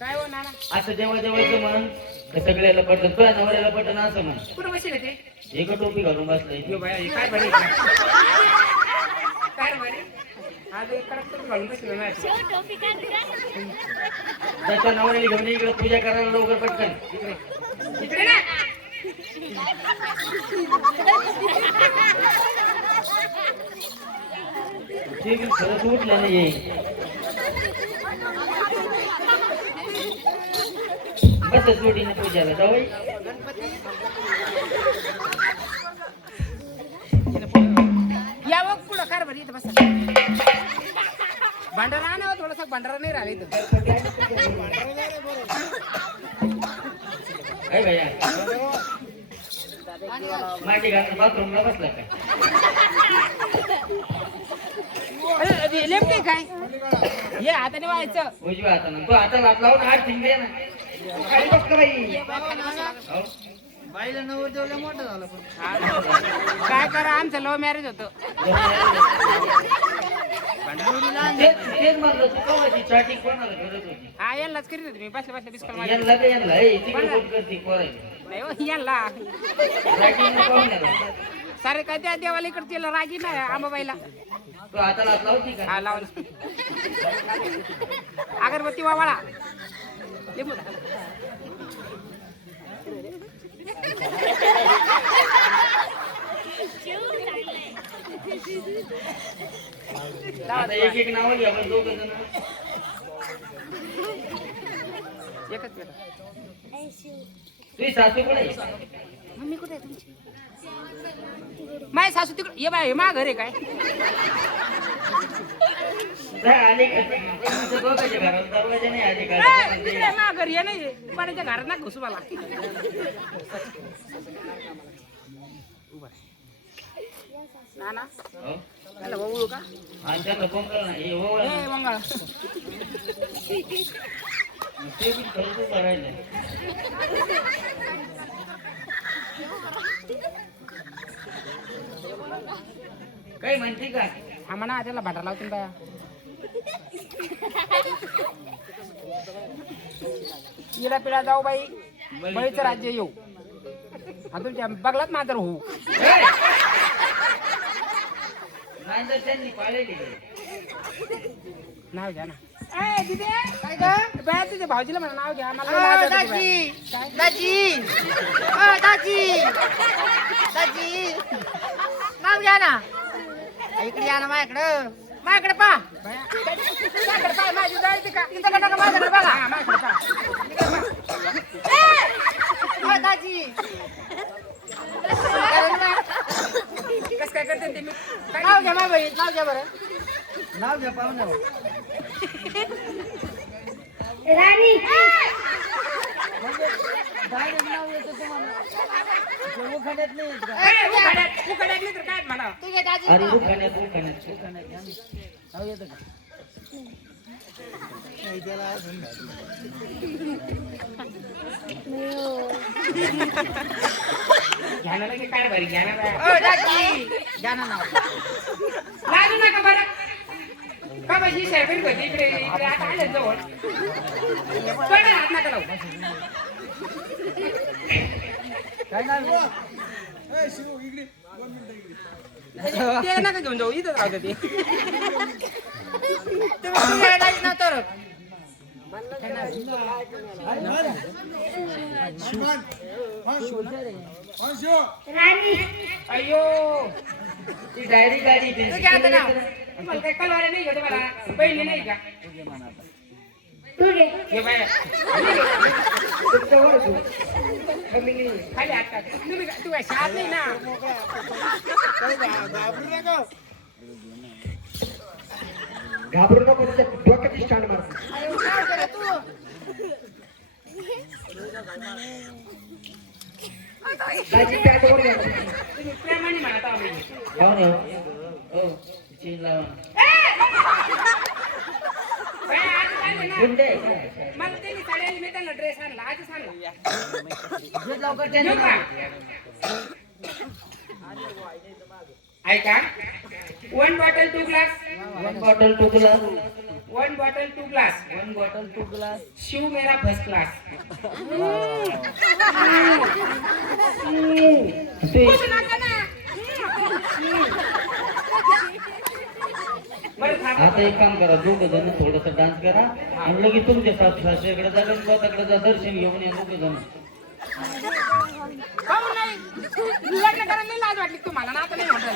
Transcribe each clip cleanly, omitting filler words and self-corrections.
काय हो नाना असं जेव्हा जेवायचं म्हण तर सगळ्याला पटत तुझ्या नवऱ्याला पटन असं म्हण. कुठं बसले ते एक टोपी घालून बसलाय. यो बाया हे काय बरे काय बरे आज एक कडक टोपी घालून बसले ना त्याच्या नवऱ्याला घेऊन इकडे पूजा करायला लवकर पटकन इकडे इकडे ना ते बी खरंच उठलं नाही. बस जोडीने पूजाला जाऊ. या बघ पुढं कार बरी इथं बसा भांडारा आणा हो, थोडासा भांडारा नाही राहिला इथं काय भैया मांडी घालून बाथरूमला बसला काय? लेपटे काय हे हाताने व्हायचं उजव्या हातानं तू हाताला हात लावून हात ठिंगे ना. काय बघतो बाई बाईला नवर जेवढा मोठा झाला पण काय करा आमचं लव्ह मॅरेज होतं तेच म्हणलं तू कवाची चाटी कोणाला करत होती? हा यांनाच करीत होते मी बसल्या बसल्या बिस्कल मारले यांना ते यांना ए तिकडे बोट करते पोरायला. नाही हो, यांना रागीनं पाहून द्या. सारे काय त्या देवाला इकडे तिला रागी नाही आंबाबाईला तू हाताला हात लावती का? हा लावलं अगरबत्ती वावाळा लिंबू टाका. आता एक एक नाव घ्या पण दोघं जण. एकच बेटा तुझी सासू पण आहे. मम्मी कुठे आहे तुमची माय सासू तिकडे ये बाय मा घर आहे काय आले का? तुमच्या दोघांच्या घरात दरवाजा नाही आले का? तिकडे मा घर ये नाही कोणाच्या घरात ना घुसू मला नाना हो? त्याला बघू का आणि त्याचं कोंकण हे ओवळं. ए मंगळ ते बी खर्च करायला. काही म्हणते का? हा म्हणा त्याला भांडा लावतील बाया पिढा पिढा जाऊ बाई बळीचं राज्य येऊ हा तुमच्या बगलात मात्र होऊ नाही तर त्यांनी पाळलेली. नाव घ्या ना ए दिदे काय ग बाया तुझ्या भाऊजीला म्हणा नाव घ्या मला लाज वाटते दाजी काय? दाजी दाजी दाजी नाव घ्या ना इकडे या ना माझ्याकडे पा बाया, माझ्याकडे पाय, माझी जायची का इथं का नका माझ्याकडे बघा हा, माझ्याकडे पाय. इकडे पाय. दाजी कसं काय करते ते मी काय नाव घ्या माझ्या बहीण नाव घ्या बरं नाव घ्या पाहून राणी डायरेक्ट नाव येतं तुम्हाला उखाण्यात नाही येत का ए, उखाड्यात नाही तर काय म्हणा तू घे दाजी अरे उखाण्यात. नाव येतं का घ्यायला की काय बरी घ्या ना बाया. दाजी घ्या ना नाव लाजू नका बरं का माझी साहेबीन होती इकडे इकडे आता आले जवळ पण हात नका लावू काय नाव ते नका घेऊन जाऊ इथं राहतं ते तुम्ही घ्या दाजी नाव तर राणी अयो ती डायरी गाडी तू घ्या आता नाव तुम्हाला काही कलवारे नाही का तुम्हाला बहिणी नाही का तू घे हे बाया खाली हात टाक तुम्ही तू काय शाळात नाही ना घाबरू नको तुझ्या डोक्याची स्टँड मार. दाजी काय करून घ्या. तुम्ही प्रेमाने म्हणत आहो बहिणी. हो ना हो चीज लावा. बाया, आज चालले ना. गुंडे मला त्यांनी साडी आणली मी त्यांना ड्रेस आणला आजच आणला जे लवकर घेऊ का? ऐका 1 बॉटल 2 ग्लास वन बॉटल टोकला 1 bottle 2 glass. 1 bottle 2 glass. Shiv मेरा फर्स्ट क्लास. ते बरं थांबा. आता एक काम करा, दोघं जण थोडस डान्स करा आणि लगेच तुमच्या सासऱ्याकडे जा, गणपताकडे जा, दर्शन घेऊन या दोघं जण. काहून नाही? लग्न करायला लई लाज वाटली तुम्हाला ना आता नाही म्हटलं.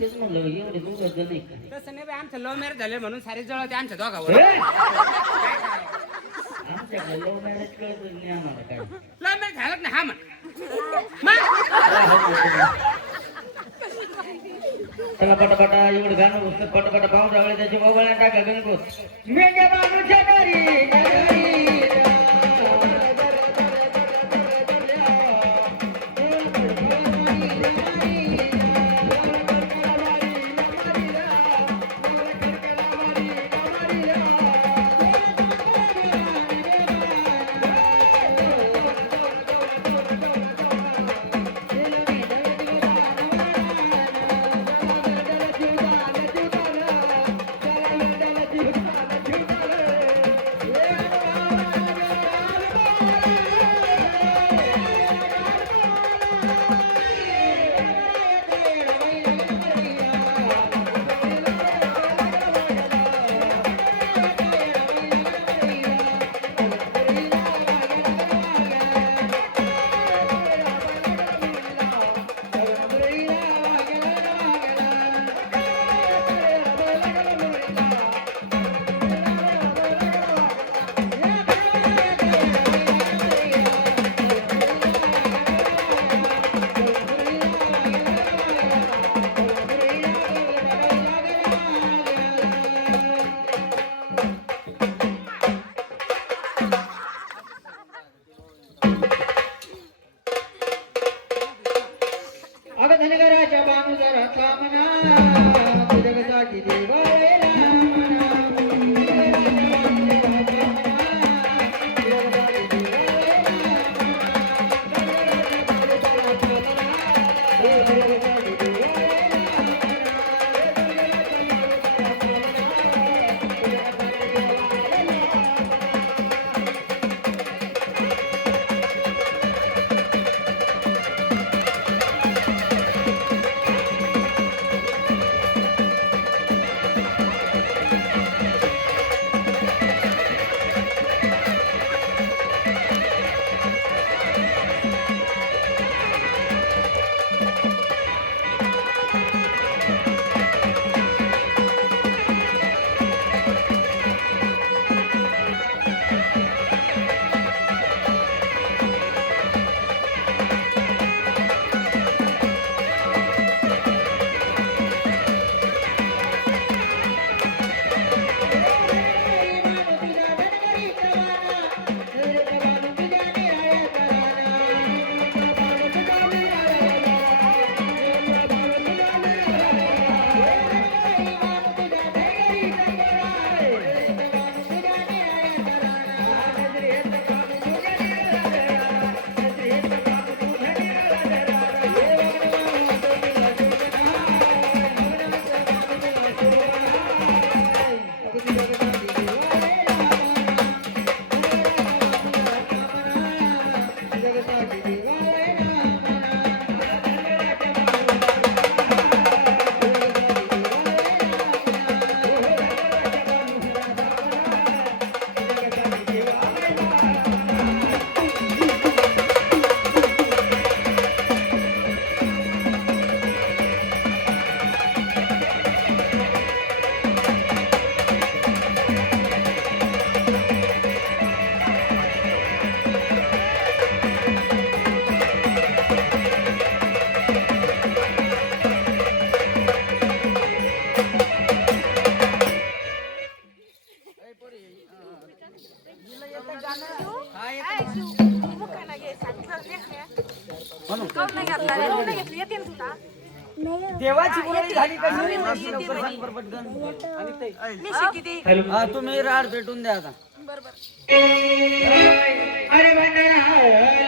तेच म्हणलं एवढे दोघं जण आहे का? तसं नाही बाई, आमचं लव्ह मॅरेज झालं म्हणून सारे जळ होते आमच्या दोघावर. आमच्याकडे लव्ह मॅरेज कळत नाही आम्हाला काय. लव्ह मॅरेज झालं ना हा मग चला पटापटा एवढं गाणं पुस्तक पटापटा पाहून जावळे त्याची मोबाईल टाका गणगोत. मेंढ्या बांधूच्या घरी घरातला म्हणा तुझ्या जागी देवाला देवाची बोलणी झाली कशी तुम्ही राड भेटून द्या आता अरे मंडळा